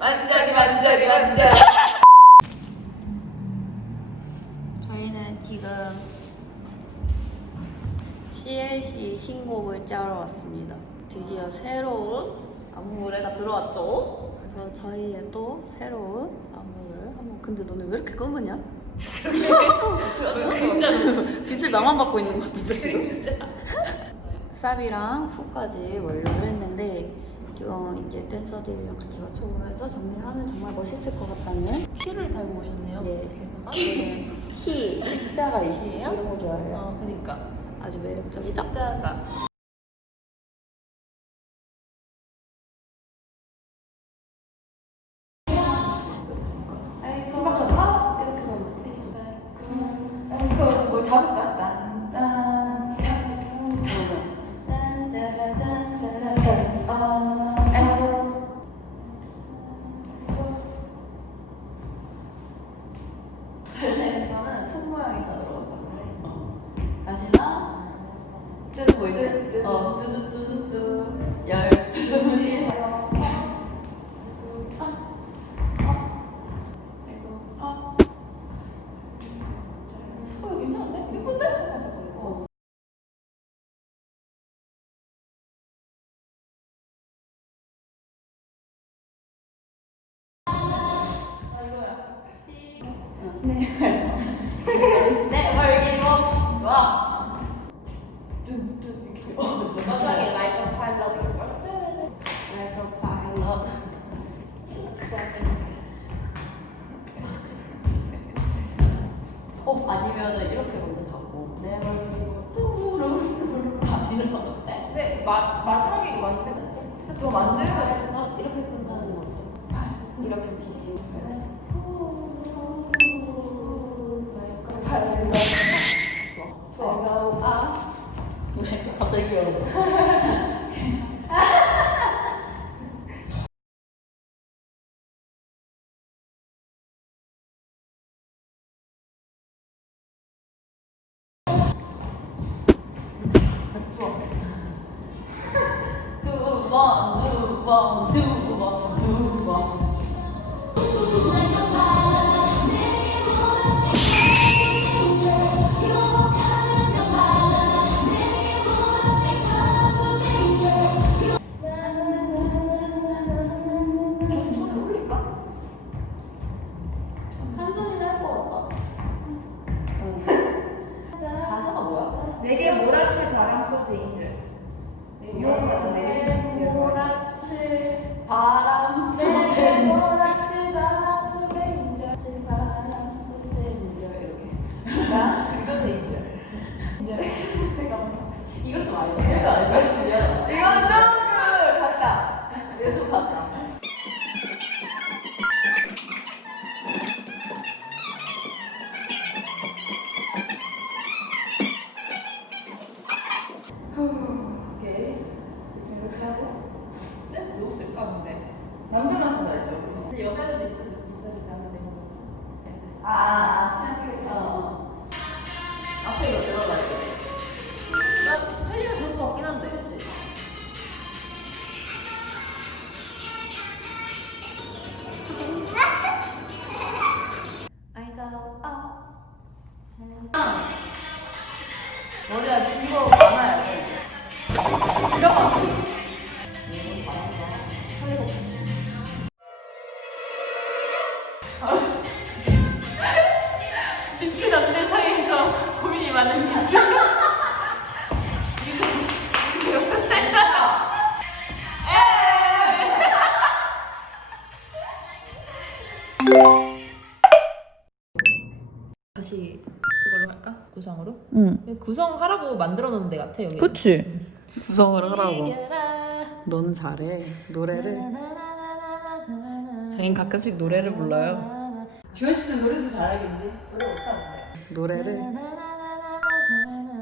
완전히 완전히 완전. 저희는 지금 CLC 신곡을 짜러 왔습니다. 드디어 새로운 안무 노래가 들어왔죠. 그래서 저희의 또 새로운 안무를 한번. 근데 너네 왜 이렇게 검으냐? 진짜 빛을 나만 받고 있는 것 같은데 지금? 쌉이랑 후까지 원료를 했는데 좀 이제 댄서들이랑 같이 맞춰보면서 정리를 하면 정말 멋있을 것 같다는 키를 달고 오셨네요. 네, 제가. 네. 키, 십자가? 이런 거 좋아해요. 어, 그러니까. 아주 매력적이죠? 십자가. 뜨고 이제 어 아니면은 이렇게 먼저 타고 내 멀기 뚜루루루 달리는 거 어때? 근데 마, 마지막에 이거 만드는 거 같아? 진짜 더 만들면 어, 이렇게 끝나는 거 어때? 이렇게 뒤지고 좋아 좋아 아 갑자기 귀여워 몰아칠 바람 속 데인저. 유아지 같은 내게 몰아칠 바람 속에 몰아칠 바람 속에 인절 칠 바람 속에 인절 이렇게 나 이거 데인저. 이제 잠깐만. 좀 아니야? 이거 아니야? 이거 좀 미안하다 이거 조금 간다. 이거 좀 같다 미친 남들 사이에서 고민이 많은 미친. 다시 그걸로 할까? 구성으로? 응. 구성하라고 만들어 놓은 데 같아 여기. 그치? 구성을 하라고. 너는 잘해. 노래를. 저희는 가끔씩 노래를 불러요. 주현 씨는 노래도 잘하겠는데? 노래 못하는데. 노래를.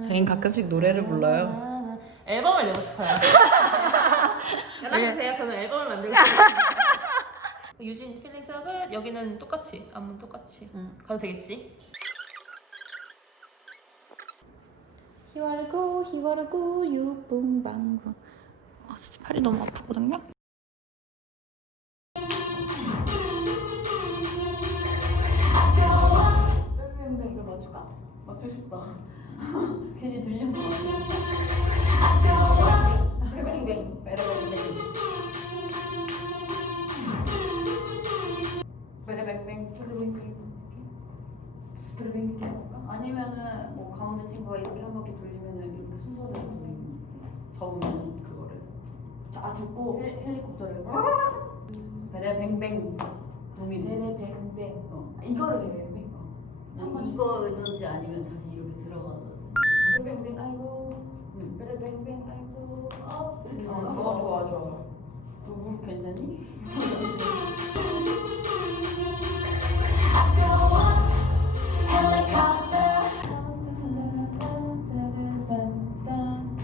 저희는 가끔씩 노래를 불러요. 앨범을 내고 싶어요. 연락주세요. 저는 앨범을 만들고 싶어요. 유진 필링석은 여기는 똑같이 안무 똑같이 응. 가도 되겠지? 희와르고 희와르고 유붕방구 아 진짜 팔이 너무 아프거든요 맞추고 싶다. 괜히 들려서. 뱅뱅뱅. 베레뱅뱅. 베레뱅뱅. 베레뱅뱅 해볼까? 아니면은 뭐 가운데 친구가 이렇게 한 바퀴 돌리면은 이렇게 순서대로 돌리는 적으면 그거를. 자, 아 듣고 헬, 헬리콥터를. 베레뱅뱅. 도미. 베레뱅뱅. 어. 이거를 베레 뱅뱅. 뭐 이거든지 아니면 다시 이렇게 들어가든지. 베레뱅뱅 아이고. 응. 베레뱅뱅 아이고. 어 이렇게 어, 할까? 좋아, 좋아, 좋아. 누구 괜찮니?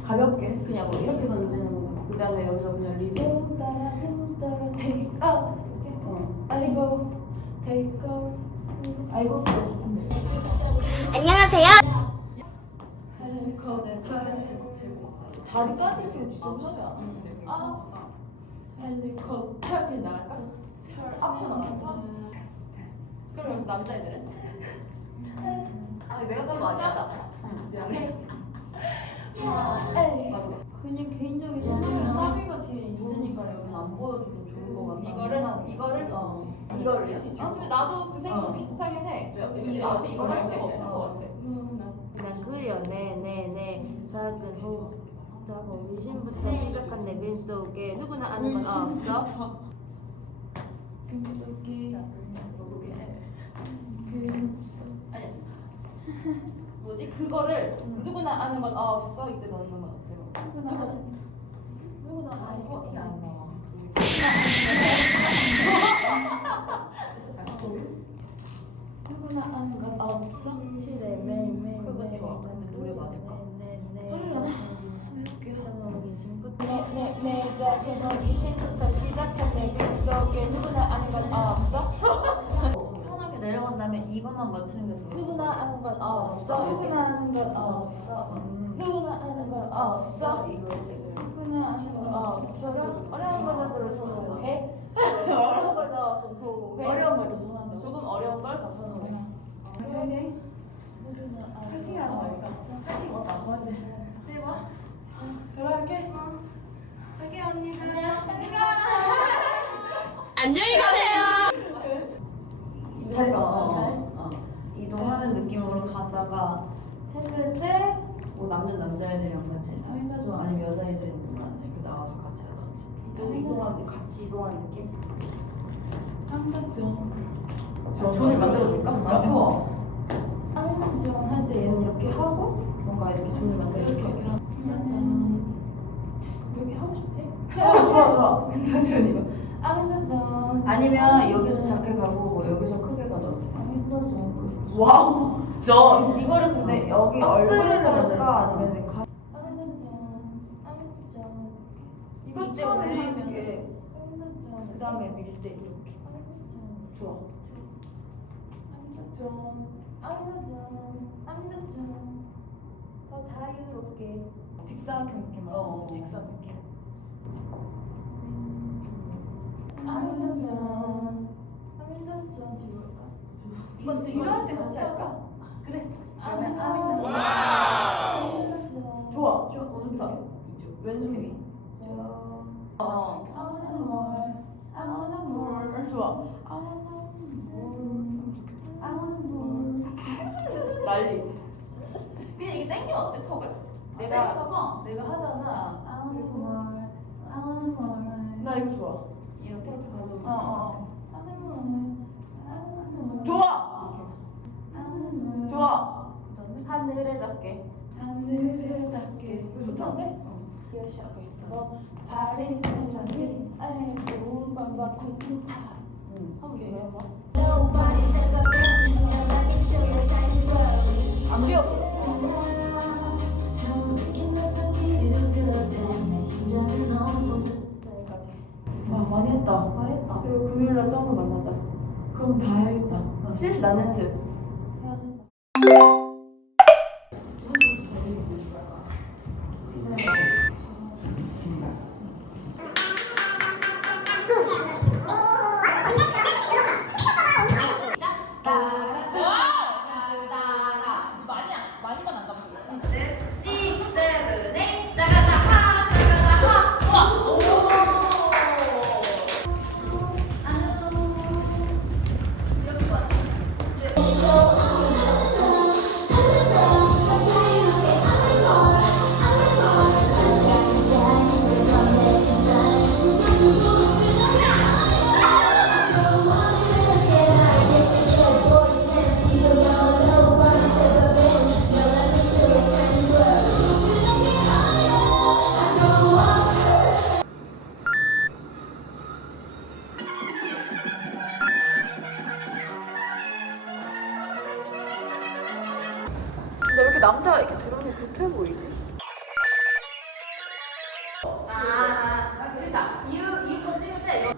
가볍게. 그냥 뭐 이렇게 던지는 거고 그 다음에 여기서 그냥 리듬 Take out. 어. Take out. 아이고. 안녕하세요. 헬리콥터. 다리까지 있으면 않아? 아. 헬리콥터. 그냥 나갈까? 앞으로 나갈까? 그럼 여기서 남자애들은? 아니 내가 진짜 짜자. 미안해. 맞아. 그냥 개인적인 사비가 뒤에 있으니까 여기는 안 보여줘도 좋을 것 같다. 이거를 이거를 어. 이거를요? 아 근데 나도 그 생각은 어. 비슷하긴 해. 야, 굳이 이거 앞에 이걸 할 그래. 없을 것 같아. 난 그려 네네네. 작은 호흡자고 의심부터 시작한 내 그림 속에 누구나 아는 건 없어? 금속이 아니 뭐지? 그거를 누구나 아는 건 없어? 이때 넣는 건 어때? 누구나 아는 누구나 아 이거? 이게 안 나와. 누구나 아는 건 없어. 칠에 매일매일. 그거 좋아. 근데 노래 맞을까? 내내 작은 호기심부터 시작한 내 그림 속에 누구나 아는 건 없어. 편하게 내려간 다음에 이것만 맞추는 게 더. 누구나 아는 건 없어. 누구나 아는 건 없어. 음. 누구나 아는 건 없어. 이거 건 없어. 어려운 것들을 선호해 어려운 걸더 선호해 어려운 걸더 선한다. 조금 어려운 걸더 선호해. 파이팅. 파이팅이라고 말까? 파이팅 어 나머지. 대박. 들어갈게. 할게 언니들. 안녕히 가세요. 잘 봐. 어, 어. 이동하는 느낌으로 가다가 했을 때 뭐 남는 남자애들이랑 같이 하면서 아니면 여자애들이랑 이렇게 나와서 같이 하던지. 이쪽 이동하는 같이 이동하는 느낌. 한번 좀. 존을 만들어줄까? 아, 좋아. 하면 지원할 때 얘는 이렇게 하고 뭔가 이렇게 존을 만들어줄게. 짠. 이렇게 하고 싶지? 좋아 좋아. 멘토존 이거. 아멘토존. 아니면 여기서 작게 가고 뭐 여기서 크게 가던지. 아멘토존. 와우. 전. 이거를 근데 여기 박스를. 할까 아니면 가. 이거 처음에 하는 게. 아멘토존. 그 다음에 밀 때 이렇게. 좋아. 자유롭게. 직사각형 느낌 어. 직선 느낌. 아멘토존. 아멘토존 뒤로 할까? 이거 뒤로 할때 같이 할까? 그래. 그러면 아멘토존. 좋아. 좋아. 오른쪽. 이쪽. 왼손 위. 어. I wanna more. I wanna more. 좋아. I wanna more. I wanna more. 난리. 그냥 이게 땡기면 어때 턱을? 내가 봐봐. 내가 하잖아. I wanna more. I wanna more. 나 이거 좋아. 이렇게 가도. 어, 어, I wanna more. I wanna more. 좋아. I wanna more. 좋아. 그다음에 닿게. 이거 좋던데? 어. 여시 하고 파리 생각이 아이고 밤바 쿵쿵타. 응. 한번. 여기까지. 와 많이 했다. 많이 했다. 그리고 금요일날 또 한 번 만나자. 그럼 다 해야겠다. 실시 난 연습. 해야 된다. 보이지? 아, 아, 그러니까 이유 이거 찍을 때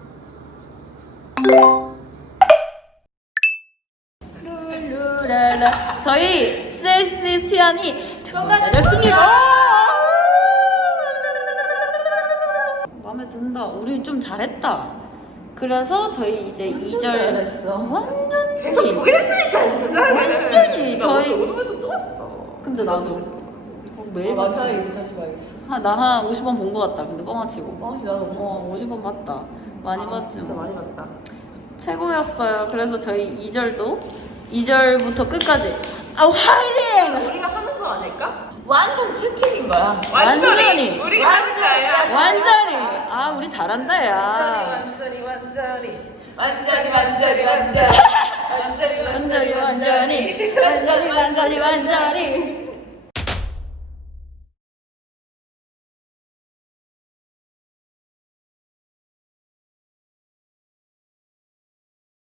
룰루랄라 저희 스레스 시안이 통과됐습니다. 마음에 든다. 우리 좀 잘했다. 그래서 저희 이제 2절 완전히 계속 보게 된다니까 완전히 저희 오면서 또 왔어 근데 나도 매일 아, 봤어. 이제 다시 봐야겠어 나한 50번 본 것 같다. 근데 뻥아치고. 뻥아치 나도 어, 50번 봤다. 많이 봤지. 진짜 뭐. 많이 봤다 최고였어요. 그래서 저희 2절도 2절부터 끝까지 아 화이팅! 우리가 하는 거 아닐까? 완전 채팅인 거야 완전히. 우리가 하는 거야 완전히 아 우리 잘한다 야. 완전히 완전히 완전히 완전히 완전히 완전히 완전히 완전히 완전히 완전히 완전히